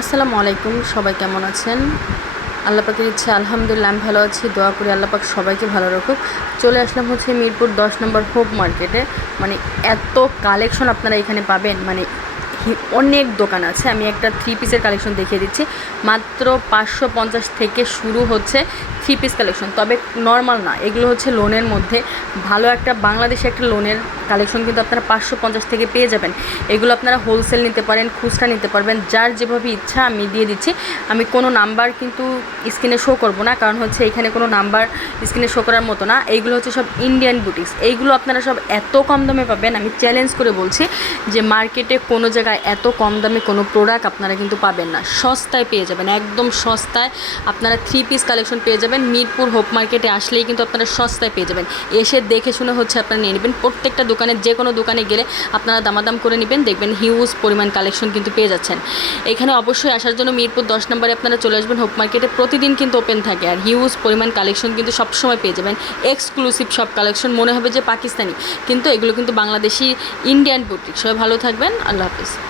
আসসালামু আলাইকুম, সবাই কেমন আছেন? আল্লাহ পাকের ইচ্ছে, আলহামদুলিল্লাহ, আমি ভালো আছি। দোয়া করি আল্লাহ পাক সবাইকে ভালো রাখুক। চলে আসলাম হচ্ছে মিরপুর দশ নম্বর হোপ মার্কেটে। মানে এত কালেকশন আপনারা এখানে পাবেন। মানে অনেক দোকান আছে। আমি একটা থ্রি পিসের কালেকশন দেখিয়ে দিচ্ছি। মাত্র পাঁচশো পঞ্চাশ থেকে শুরু হচ্ছে থ্রি পিস কালেকশন তবে নর্মাল না, এগুলো হচ্ছে লোনের মধ্যে। ভালো একটা বাংলাদেশে একটা লোনের কালেকশন কিন্তু আপনারা পাঁচশো পঞ্চাশ থেকে পেয়ে যাবেন। এগুলো আপনারা হোলসেল নিতে পারেন, খুচরা নিতে পারবেন, যার যেভাবে ইচ্ছা আমি দিয়ে দিচ্ছি। আমি কোনো নাম্বার কিন্তু স্ক্রিনে শো করব না, কারণ হচ্ছে এখানে কোনো নাম্বার স্ক্রিনে শো করার মতো না। এইগুলো হচ্ছে সব ইন্ডিয়ান বুটিক্স এইগুলো আপনারা সব এত কম দামে পাবেন, আমি চ্যালেঞ্জ করে বলছি যে মার্কেটে কোনো জায়গায় এত কম দামে কোনো প্রোডাক্ট আপনারা কিন্তু পাবেন না। সস্তায় পেয়ে যাবেন, একদম সস্তায় আপনারা থ্রি পিস কালেকশন পেয়ে যাবেন। মিরপুর হোপ মার্কেটে আসলেই কিন্তু আপনারা সস্তায় পেয়ে যাবেন। এসে দেখে শুনে হচ্ছে আপনারা নিয়ে নেবেন। প্রত্যেকটা দোকানে, যে কোনো দোকানে গেলে আপনারা দামাদাম করে নেবেন। দেখবেন হিউজ পরিমাণ কালেকশন কিন্তু পেয়ে যাচ্ছেন। এখানে অবশ্যই আসার জন্য মিরপুর দশ নম্বরে আপনারা চলে আসবেন। হোপ মার্কেটে প্রতিদিন কিন্তু ওপেন থাকে আর হিউজ পরিমাণ কালেকশন কিন্তু সবসময় পেয়ে যাবেন। এক্সক্লুসিভ সব কালেকশন মনে হবে যে পাকিস্তানি। কিন্তু এগুলো কিন্তু বাংলাদেশি ইন্ডিয়ান বুটিক সবাই ভালো থাকবেন। আল্লাহ হাফিজ।